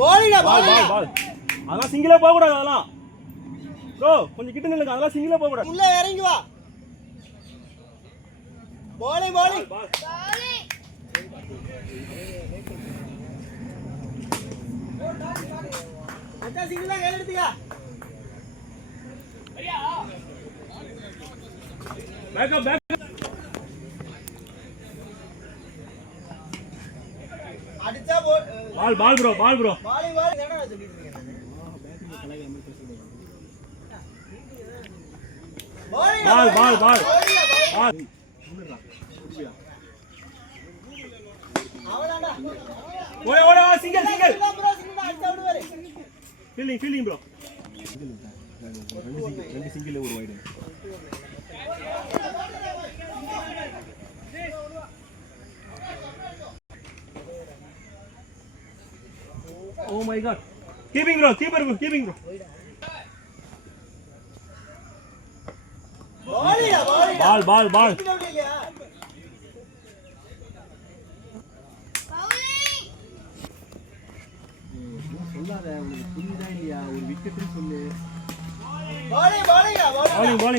பால் பால் பால் பால் அதெல்லாம் சிங்கிளா போக கூடாது அதெல்லாம் ப்ரோ கொஞ்சம் கிட்ட நில்லுங்க அதெல்லாம் சிங்கிளா போக கூடாது உள்ள இறங்கி வா பால் பால் பால் அச்சா சிங்கிளா கையில எடுத்துக்க பேக் அப் பேக் அடிச்சா பால் பால் ப்ரோ பால் ப்ரோ பால் என்னடா சொல்லிட்டு இருக்கீங்க பால் பால் பால் பால் அவளாடா ஓட ஓட சிங்கிள் சிங்கிள் ப்ரோ சிங்கிள் அடிச்சா விடுவாரு ஃபீலிங் ஃபீலிங் ப்ரோ ரெண்டு சிங்கிள் ஒரு wide Oh my god. Keeping bro, keeper bro, keeping bro. Ball, ball, ball. சொல்லாத உங்களுக்கு புரியுதா இல்லையா ஒரு விக்கெட் சொல்லு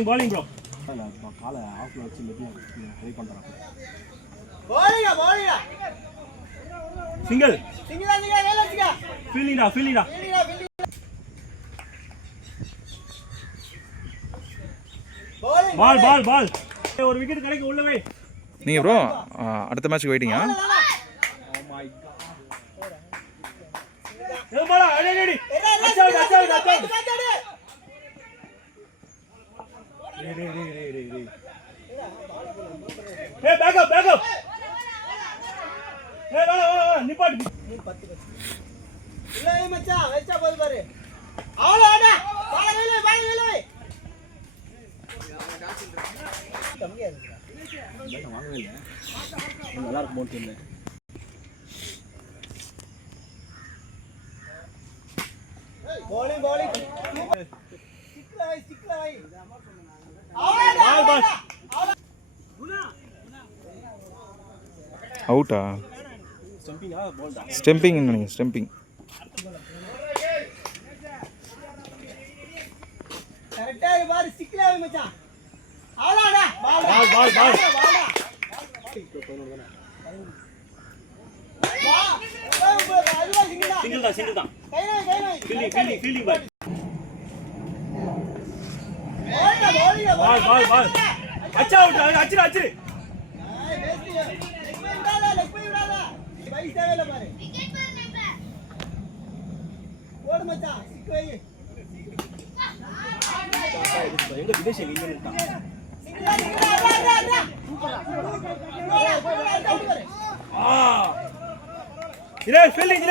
bowling bro கால ஆஃப்ல வச்சு மெதுவா ட்ரை பண்றாங்க single கையில வச்சுக்க feeling da ball ஒரு விக்கெட் கிடைக்க உள்ள வை நீங்க ப்ரோ அடுத்த மேட்ச்க்கு வெயிட்டிங்கா oh my god A Bala ready அச்சா ரெடி ஏ பேக் அப் ஏ வா நிப்பாட்டு இல்ல மச்சான் வெச்சா போய் பாரு அவளாடா பால் வை கம்மியா இருக்கு வாங்கவே இல்ல நல்லா இருக்கும் போல் தெரியல bowling stick வை பால் அவுட்டா ஸ்டம்பிங்கா பால் தான் ஸ்டெம்பிங் நினைக்கிறேன் ஸ்டெம்பிங் கரெக்ட்டா பாரு stick வை மச்சான் அவளாடா பால் single தான் feeling ball ball அச்சா அவுட் அச்சிரு ஓடு மச்சான் stick வை எங்க விதேஷ் எங்க இருக்கான் Dinesh fielding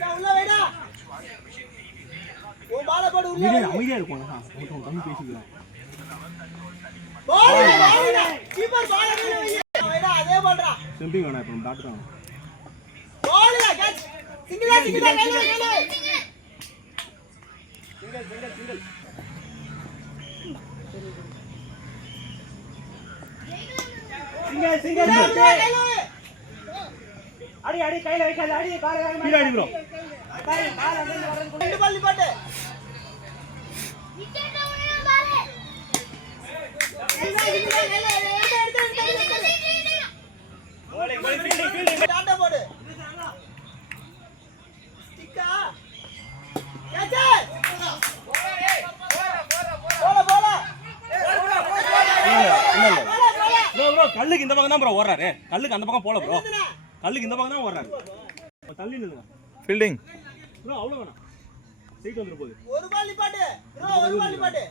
டா உள்ள வைடா ஓ பால போடு உள்ள வை அமைதியா இருக்கும் அவங்க கம்மி பேசிக்கலாம் பால் கீப்பர் பால வை வைடா அதே போடுறா ஸ்டம்பிங் வேணா இப்போ டாட் தான் பால் கேட்ச் சிங்கிளா கையில சிங்கிள் அடி கையில வைக்காத அடி காலை அடி ப்ரோ ரெண்டு பால் நிப்பாட்டு டாட்டா போடு ஸ்டிக்கா கேட்ச் போல ப்ரோ கல்லுக்கு இந்த பக்கம் தான் ப்ரோ ஓடுறாரு கல்லுக்கு அந்த பக்கம் போல ப்ரோ கல்லுக்கு இந்த பக்கம் தான் ஓடுறாரு தள்ளி நில்லுங்க ஃபீல்டிங் ப்ரோ அவ்வளோ வேணாம் சைட் வந்துரு போகுது ஒரு பால் நிப்பாட்டு ப்ரோ ஒரு பால் நிப்பாட்டு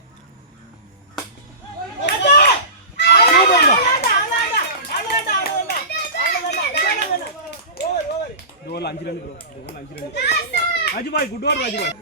over 5 run bro over 5 run Rajubhai good over Rajubhai